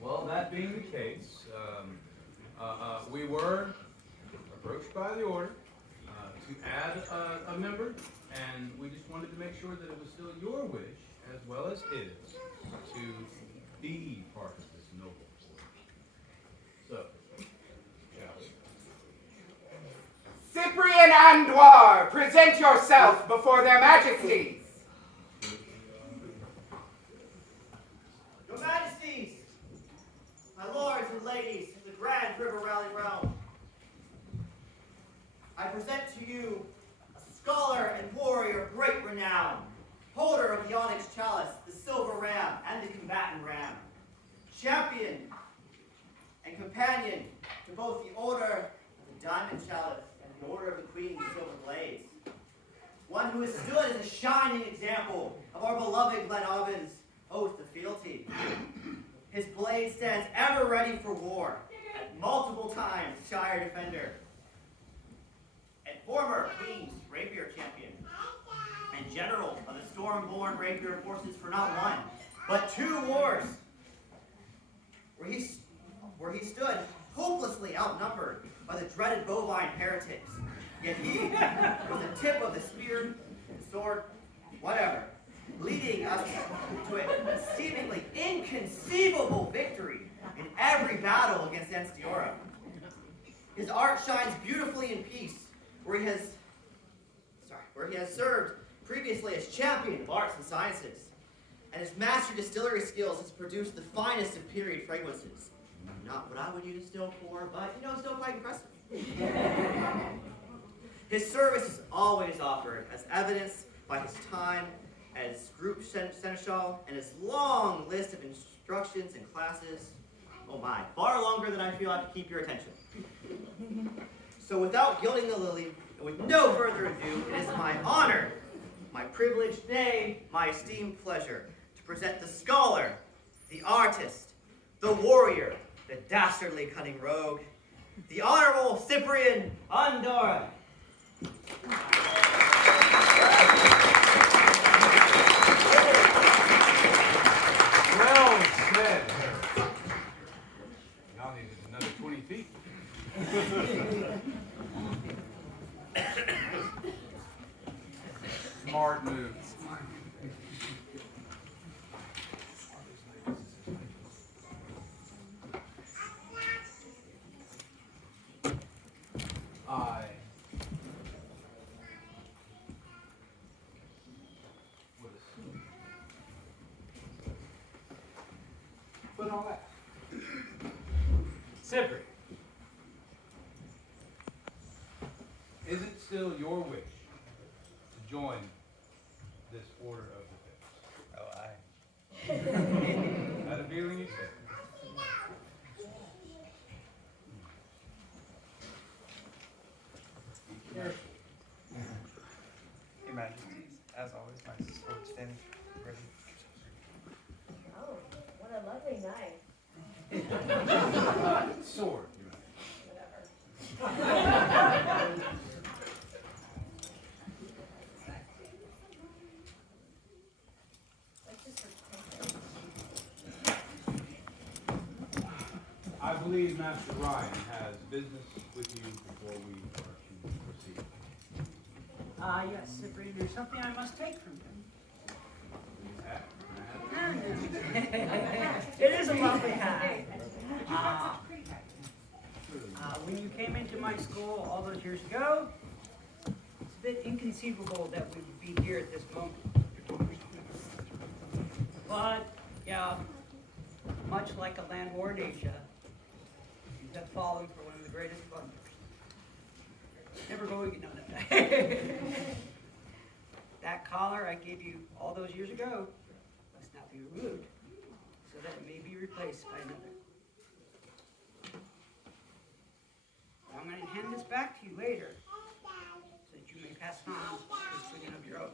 Well, that being the case, we were approached by the order to add a member, and we just wanted to make sure that it was still your wish, as well as his, to be part of this noble order. So, shall we? Cyprian and Diore, present yourself before their majesties. Your majesties, my lords and ladies of the grand river rally realm, I present to you a scholar and warrior of great renown, holder of the onyx chalice, the silver ram, and the combatant ram, champion and companion to both the order of the diamond chalice and the order of the queen's silver blades. One who has stood as a shining example of our beloved Glenarvan's oath of fealty. His blade stands ever ready for war, at multiple times Shire defender, and former Queen's rapier champion, and general of the storm-born rapier forces for not one, but 2 wars, where he stood hopelessly outnumbered by the dreaded bovine heretics. Yet he was the tip of the spear, sword, whatever, leading us to a seemingly inconceivable victory in every battle against Diore. His art shines beautifully in peace, where he has served previously as champion of arts and sciences, and his master distillery skills has produced the finest of period fragrances. Not what I would use still for, but still quite impressive. His service is always offered, as evidenced by his time as group seneschal and his long list of instructions and classes. Oh my, far longer than I feel I could keep your attention. So without gilding the lily, and with no further ado, it is my honor, my privilege, nay, my esteemed pleasure, to present the scholar, the artist, the warrior, the dastardly cunning rogue, the Honorable Cyprian and Broinninn. Well said. Y'all needed another 20 feet. Smart move. I would assume. But all that. Cyprian, is it still your wish to join this order of the Oh, aye. Had a feeling you said. Be careful. Your Majesties, as always, my sword stands ready. Oh, what a lovely night. Sword. Whatever. Let's just I believe Master Ryan has business with you before we are to proceed. Yes, Cyprian, there's something I must take from him. It is a lovely hat. When you came into my school all those years ago, it's a bit inconceivable that we would be here at this moment. But, yeah, much like a land war in Asia, you have fallen for one of the greatest blunders. Never going to know that. That collar I gave you all those years ago must now be removed, so that it may be replaced by another. I'm going to hand this back to you later, so that you may pass it on to something of your own.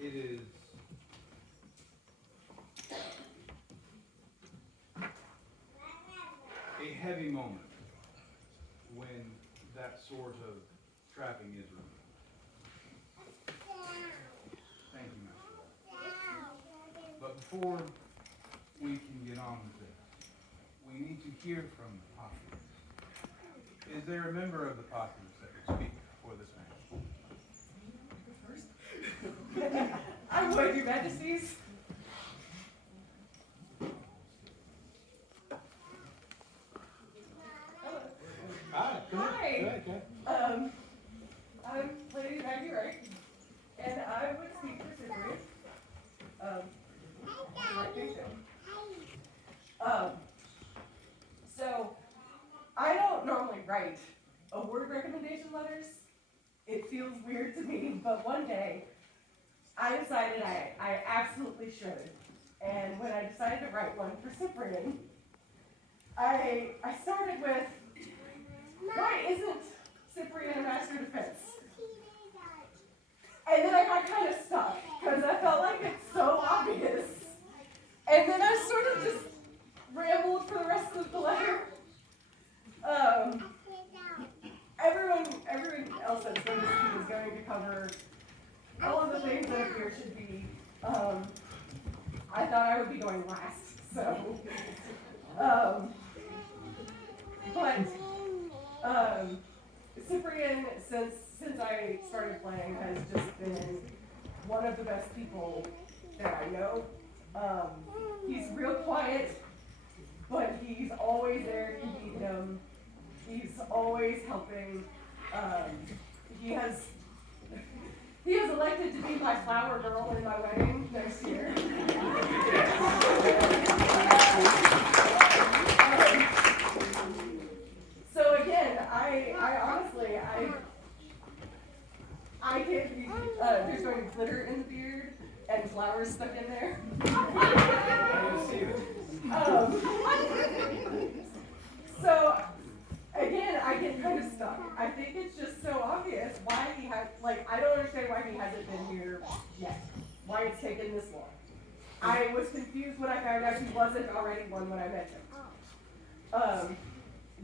It is a heavy moment when that sort of trapping is removed. Thank you, Master. But before we can get on with this, we need to hear from the populace. Is there a member of the populace that would speak for this man? I would, Your Majesties. Hi. Hi. I'm Lady Maggie Wright, and I would speak for Cyprian. So I don't normally write award recommendation letters. It feels weird to me, but one day I decided I absolutely should. And when I decided to write one for Cyprian, I started with, why isn't Cyprian a master defense? And then I got kind of stuck, because I felt like it's so obvious. And then I sort of just rambled for the rest of the letter. Everyone else that's going to speak is going to cover all of the things that a beer should be. I thought I would be going last, so. Cyprian, since I started playing, has just been one of the best people that I know. He's real quiet, but he's always there if you need him. He's always helping. He has elected to be my flower girl in my wedding next year. So again, I honestly, I can't be, there's going to be glitter in the beard and flowers stuck in there. So again, I get kind of stuck. I think it's just so obvious why he has, I don't understand why he hasn't been here yet. Why it's taken this long. I was confused when I found out he wasn't already one when I met him.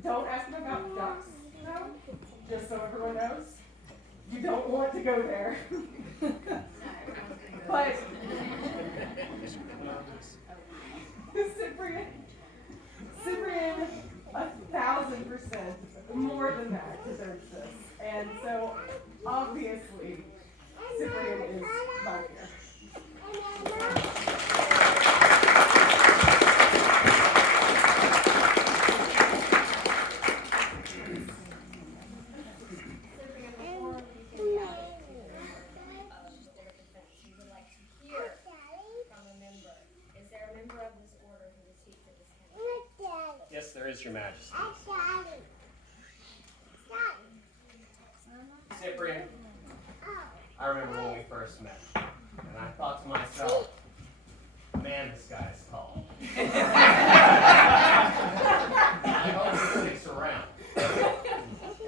Don't ask him about ducks, though, just so everyone knows. You don't want to go there. But Cyprian, 1,000% more than that deserves this. And so, obviously, Cyprian is my peer. Yes, there is, Your Majesty. Cyprian, I remember when we first met, and I thought to myself, man, this guy is tall. I hope he sticks around.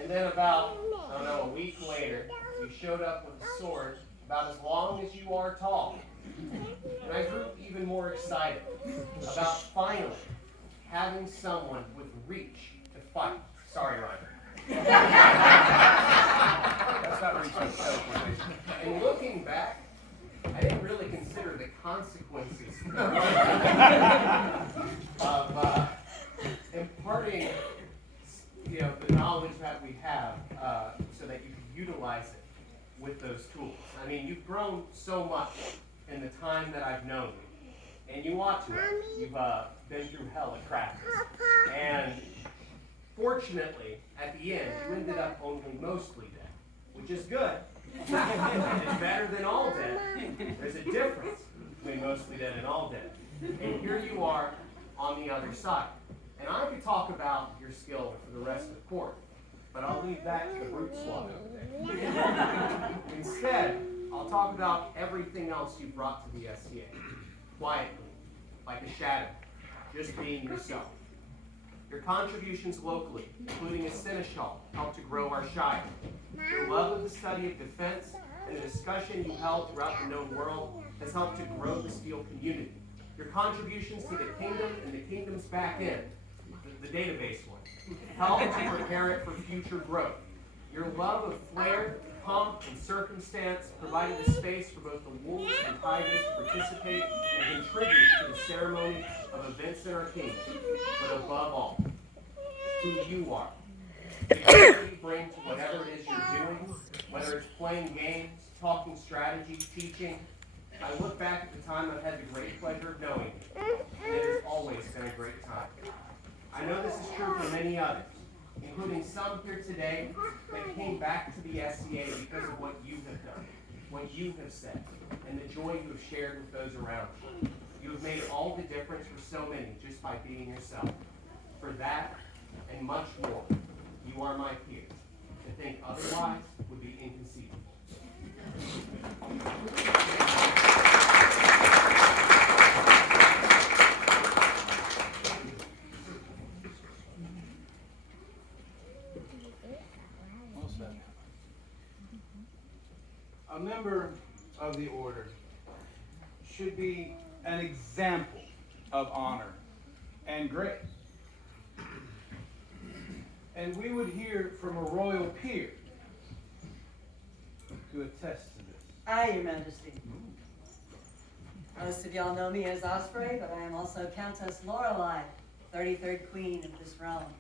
And then about, I don't know, a week later, you showed up with a sword about as long as you are tall. And I grew even more excited about finally having someone with reach to fight. Sorry, Ryder. That's not reaching out. And looking back, I didn't really consider the consequences of imparting, the knowledge that we have, so that you could utilize it with those tools. I mean, you've grown so much in the time that I've known you, and you ought to have. You've been through hell at practice, and fortunately, at the end, you ended up only mostly dead, which is good. It's better than all dead. There's a difference between mostly dead and all dead. And here you are on the other side. And I could talk about your skill for the rest of the court, but I'll leave that to the brute swallow. Instead, I'll talk about everything else you brought to the SCA. Quietly, like a shadow, just being yourself. Your contributions locally, including a seneschal, helped to grow our shire. Your love of the study of defense and the discussion you held throughout the known world has helped to grow the steel community. Your contributions to the kingdom and the kingdom's back end, the database one, helped to prepare it for future growth. Your love of flair, pomp, and circumstance provided the space for both the wolves and tigers to participate and contribute to the ceremony of events in our kingdom. But above all, who you are. The joy you bring to whatever it is you're doing, whether it's playing games, talking strategy, teaching. I look back at the time I've had the great pleasure of knowing you, and it has always been a great time. I know this is true for many others, including some here today that came back to the SCA because of what you have done, what you have said, and the joy you have shared with those around you. You have made all the difference for so many just by being yourself. For that, and much more, you are my peer. To think otherwise would be inconceivable. Well said. A member of the order should be an example of honor and grace. And we would hear from a royal peer to attest to this. Aye, Your Majesty. Most of y'all know me as Osprey, but I am also Countess Lorelei, 33rd Queen of this realm.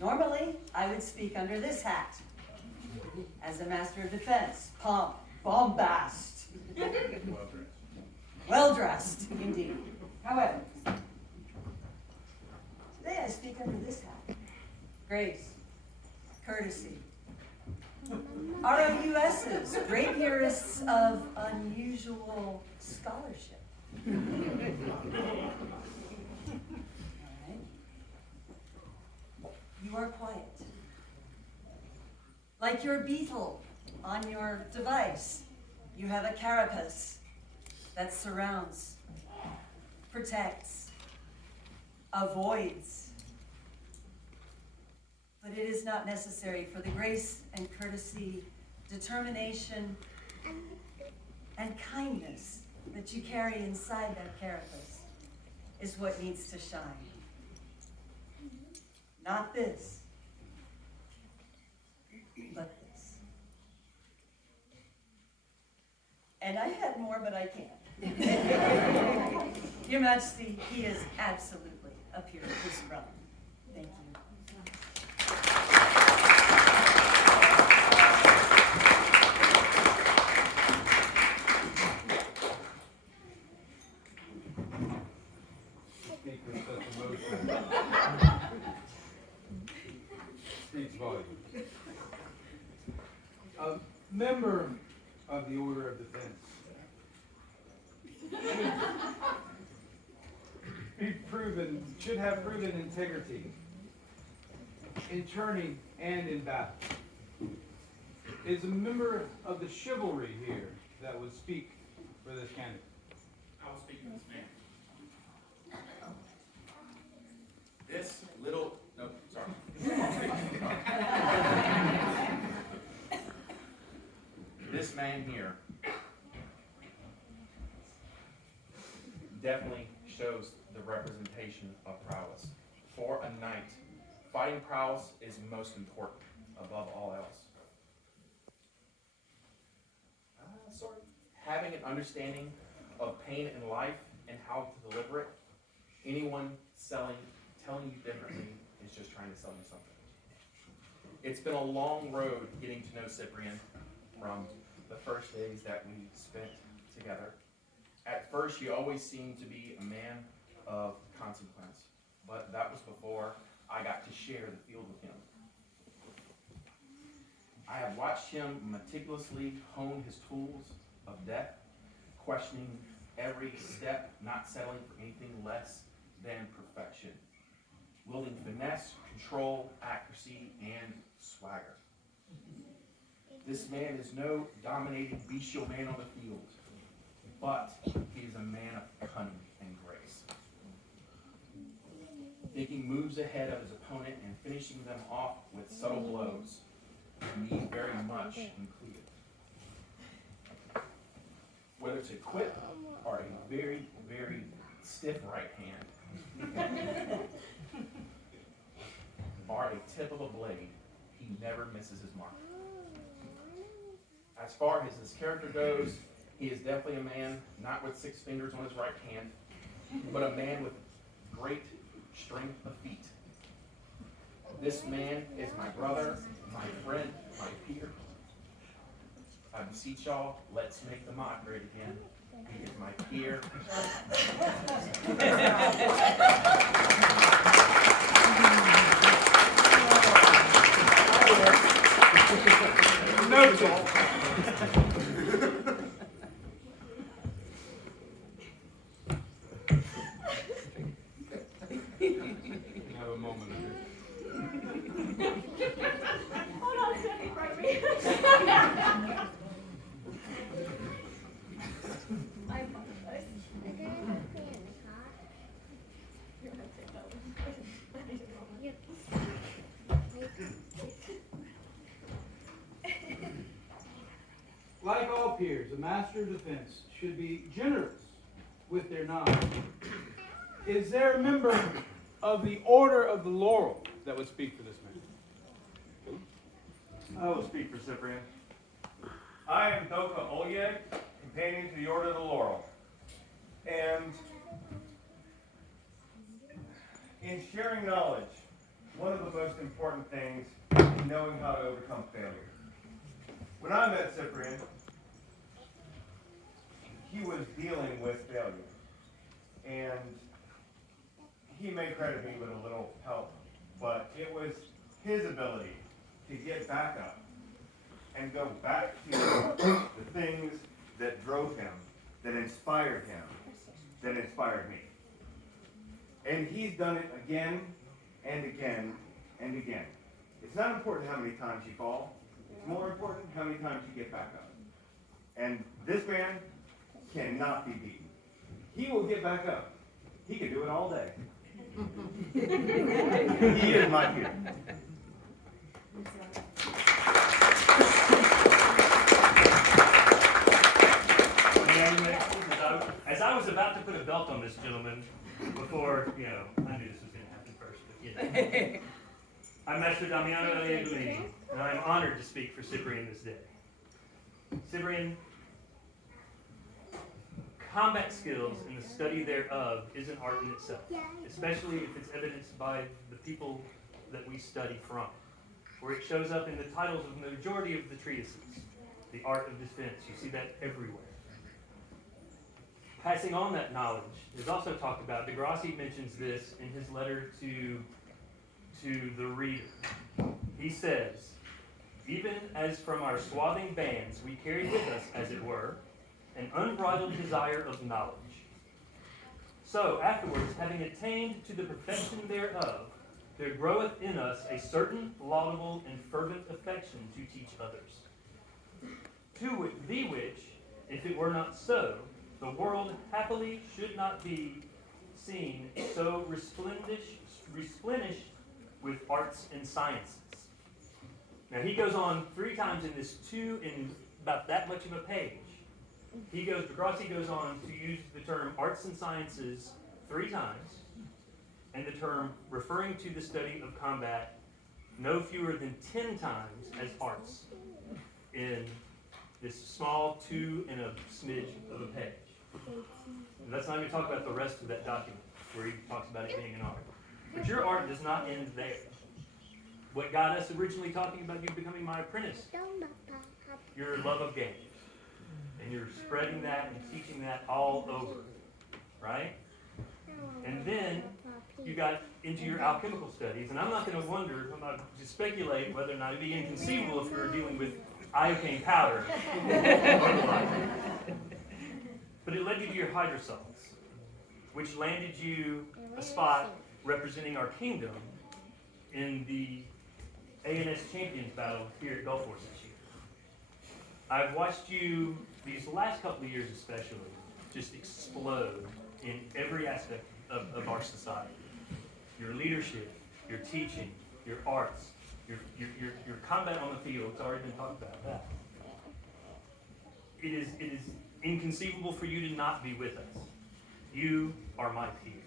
Normally, I would speak under this hat, as a Master of Defense, pomp, bombast. Well-dressed, indeed. However, today I speak under this hat. Grace, courtesy, ROUSs, rapierists of unusual scholarship. All right. You are quiet. Like your beetle on your device, you have a carapace that surrounds, protects, avoids. But it is not necessary, for the grace and courtesy, determination, and kindness that you carry inside that carapace is what needs to shine. Not this, but this. And I had more, but I can't. Your Majesty, he is absolutely a peer of this realm. Thank you. Speak with such emotion. Speaks volumes. A member of the Order of Defense should have proven integrity in tourney and in battle. Is a member of the chivalry here that would speak for this candidate? I will speak to this man. This little, no, sorry. This man here definitely shows the representation of prowess. For a knight, fighting prowess is most important above all else. Sort of having an understanding of pain in life and how to deliver it. Anyone telling you differently is just trying to sell you something. It's been a long road getting to know Cyprian from the first days that we spent together. At first, you always seemed to be a man of consequence, but that was before I got to share the field with him. I have watched him meticulously hone his tools of death, questioning every step, not settling for anything less than perfection, wielding finesse, control, accuracy, and swagger. This man is no dominating bestial man on the field, but he is a man of cunning and grace, thinking moves ahead of his opponent and finishing them off with subtle blows, me very much included. Whether it's a quick or a very, very stiff right hand, tip of a blade, he never misses his mark. As far as his character goes, he is definitely a man, not with 6 fingers on his right hand, but a man with great strength of feet. This man is my brother, my friend, my peer. I beseech y'all, let's make the mock great again. He is my peer. Have a moment of it. Hold on a second, Barbie. I apologize. Like all peers, a master of defense should be generous with their knowledge. Is there a member of the Order of the Laurel that would speak for this man? I will speak for Cyprian. I am Doka Olyeg, companion to the Order of the Laurel. And in sharing knowledge, one of the most important things is knowing how to overcome failure. When I met Cyprian, he was dealing with failure. And he may credit me with a little help, but it was his ability to get back up and go back to the things that drove him, that inspired him, that inspired me. And he's done it again and again and again. It's not important how many times you fall. It's more important how many times you get back up. And this man cannot be beaten. He will get back up. He can do it all day. He is my peer. As I was about to put a belt on this gentleman, before, I knew this was going to happen first, but I'm Master Damiano Eliaglini, and I'm honored to speak for Cyprian this day. Cyprian, combat skills and the study thereof is an art in itself, especially if it's evidenced by the people that we study from, where it shows up in the titles of the majority of the treatises. The art of defense, you see that everywhere. Passing on that knowledge is also talked about. Degrassi mentions this in his letter to the reader. He says, even as from our swathing bands we carry with us, as it were, an unbridled desire of knowledge. So afterwards, having attained to the perfection thereof, there groweth in us a certain laudable and fervent affection to teach others. To the which, if it were not so, the world happily should not be seen so replenished with arts and sciences. Now he goes on 3 times in this in about that much of a page. Degrassi goes on to use the term arts and sciences 3 times, and the term referring to the study of combat no fewer than 10 times as arts in this small 2 and a smidge of a page. And that's not even talk about the rest of that document, where he talks about it being an art. But your art does not end there. What got us originally talking about you becoming my apprentice, your love of games. And you're spreading that and teaching that all over, right? And then you got into your alchemical studies, and I'm not going to speculate whether or not it'd be inconceivable if we were dealing with iocane powder. But it led you to your hydrosols, which landed you a spot representing our kingdom in the ANS Champions battle here at Gulf Wars this year. I've watched you, these last couple of years especially, just explode in every aspect of our society. Your leadership, your teaching, your arts, your combat on the field, it's already been talked about that. It is inconceivable for you to not be with us. You are my peer.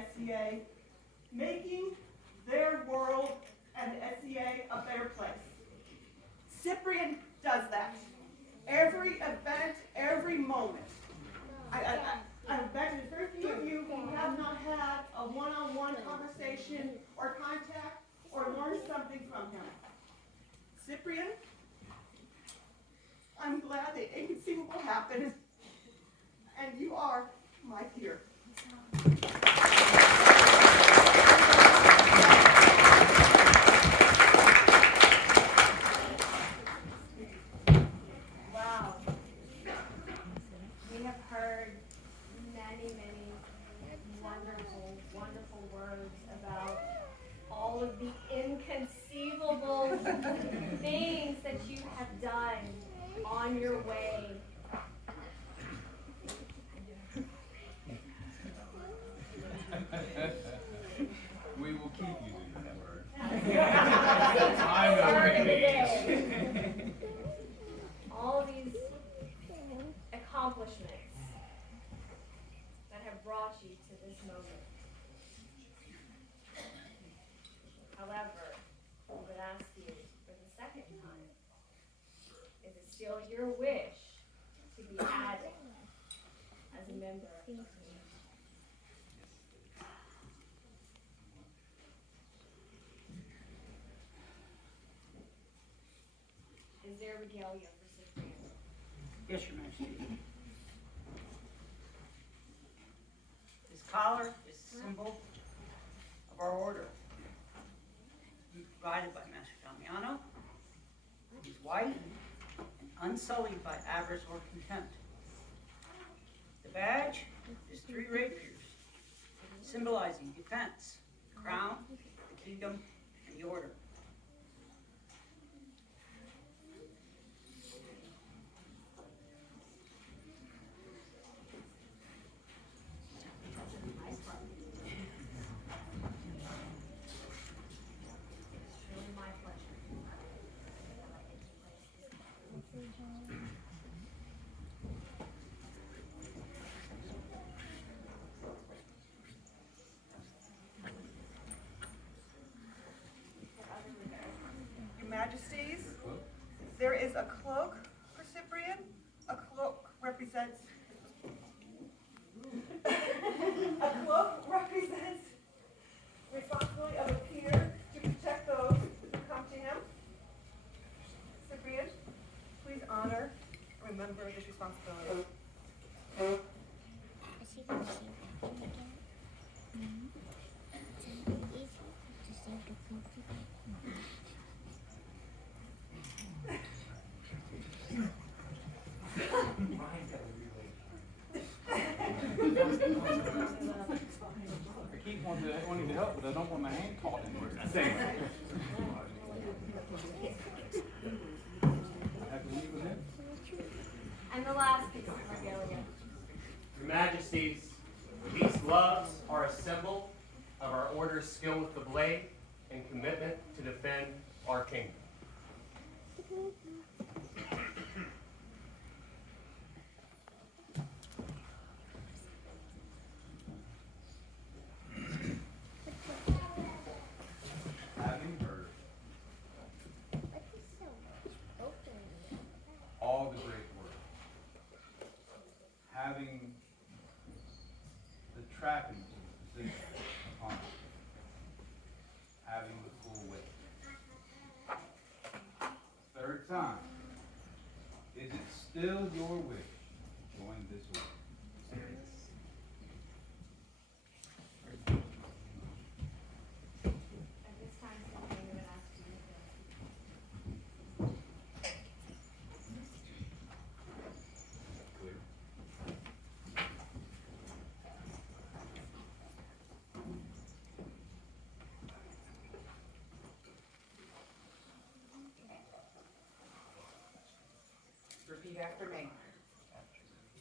SCA, making their world and the SCA a better place. Cyprian does that. Every event, every moment. I bet there's very few of you who have not had a one-on-one conversation or contact or learned something from him. Cyprian, I'm glad the inconceivable happened, and you are my peer. Wow. We have heard many, many wonderful, wonderful words about all of the inconceivable things that you have done on your way. We will keep using that word. I know what it means. All these accomplishments that have brought you to this moment. However, I would ask you for the second time, is it still your wish to be added as a member of the community? Is there regalia for Cyprian? Yes, Your Majesty. This collar is a symbol of our order. Provided by Master Damiano. It is white and unsullied by avarice or contempt. The badge is 3 rapiers, symbolizing defense, the crown, the kingdom, and the order. Majesties, there is a cloak for Cyprian. A cloak represents responsibility of a peer to protect those who come to him. Cyprian, please honor and remember this responsibility. I keep wanting to help, but I don't want my hand caught anywhere. I have to leave with him. And the last piece of regalia. Your Majesties, these gloves are a symbol of our order's skill with the blade and commitment to defend our kingdom. Having heard all the great work, having the trappings of the position upon it, having the full weight. Third time, is it still your wish to join this order? At this time, Cyprian, we would ask you to Clear? Repeat after me.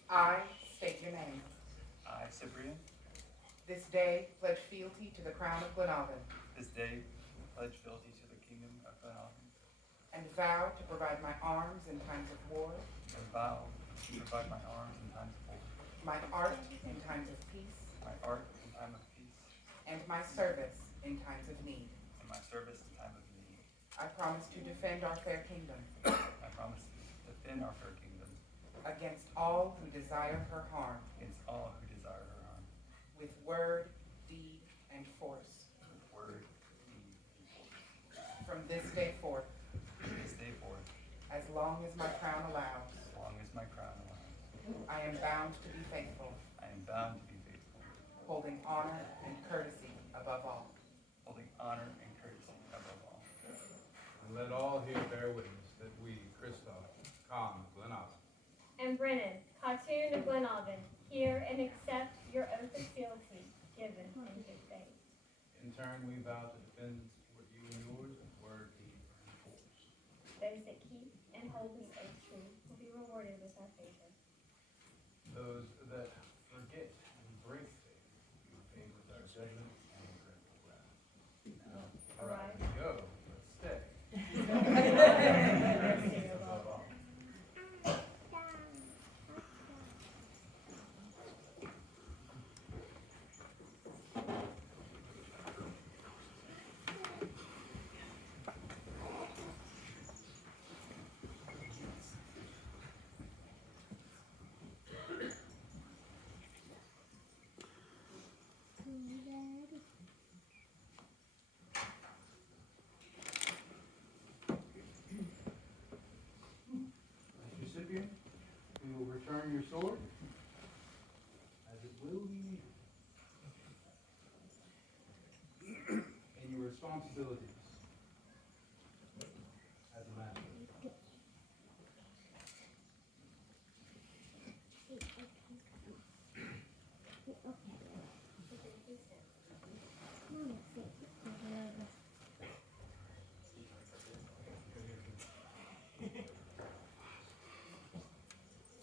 I state your name. I, Cyprian, This day pledge fealty to the crown of Glenavon this day pledge fealty to the kingdom of Glenavon, and vow to provide my arms in times of war, and vow to provide my arms in times of war, my art in times of peace, my art in time of peace, and my service in times of need. and my service in time of need. I promise to defend our fair kingdom I promise to defend our fair kingdom against all who desire her harm, against all who desire her harm, with word, deed, and force. with word, deed, and force. From this day forth, From this day forth, as long as my crown allows, as long as my crown allows, I am bound to be faithful, I am bound to be faithful, holding honor and courtesy above all. holding honor and courtesy above all. And let all here bear witness that we, Christof, Con, Broinninn, and Broinninn, Cartoon of Glenavon, hear and accept your oath of fealty given in good faith. in turn we vow to defend and support you and yours in word, deed, and force. Those that keep and hold this oath true will be rewarded with our favor. Those that forget and break faith will be paid with our judgment and incredible wrath. All right, go. Let's stay. Above all. Mr. Cyprian, we will return your sword as it will be in your responsibilities as a master.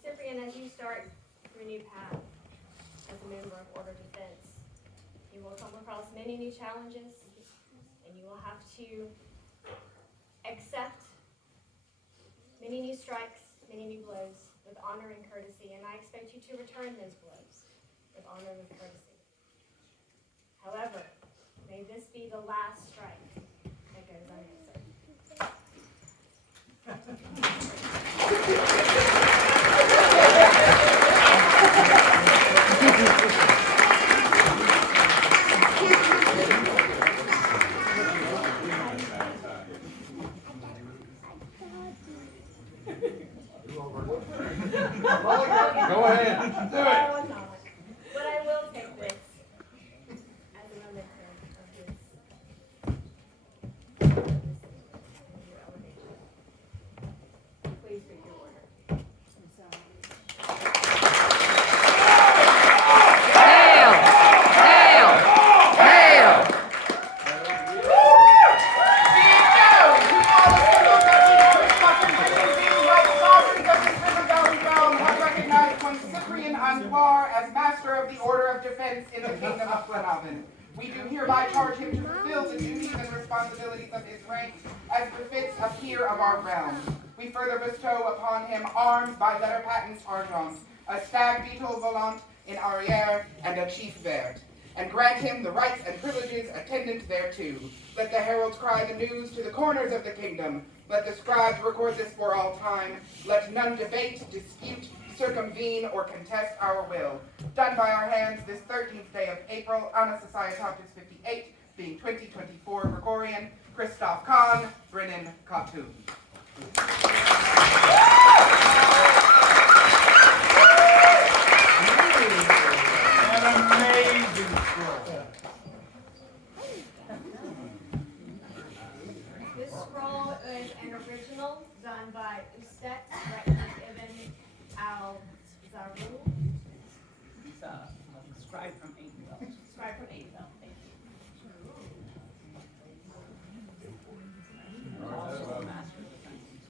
Cyprian, as you start your new path as a member of Order Defense, you will come across many new challenges, and you will have to accept many new strikes, many new blows with honor and courtesy, and I expect you to return those blows with honor and courtesy. However, may this be the last strike that goes unanswered. Go ahead, do I it. will not. But I will take this as a memento of your elevation. Please read your order. Cyprian and Broinninn as Master of the Order of Defense in the Kingdom of Glenavon. We do hereby charge him to fulfill the duties and responsibilities of his rank as befits a peer of our realm. We further bestow upon him arms by letter patent argent, a stag beetle volant in arriere, and a chief vert, and grant him the rights and privileges attendant thereto. Let the heralds cry the news to the corners of the kingdom. Let the scribes record this for all time. Let none debate, dispute, circumvene, or contest our will. Done by our hands this 13th day of April, Anna Societatis 58, being 2024 Gregorian, Christof Con, Broinninn, Cartoon. An amazing scroll. This scroll is an original done by Ustet Ibn al-Zarul. He's a scribe from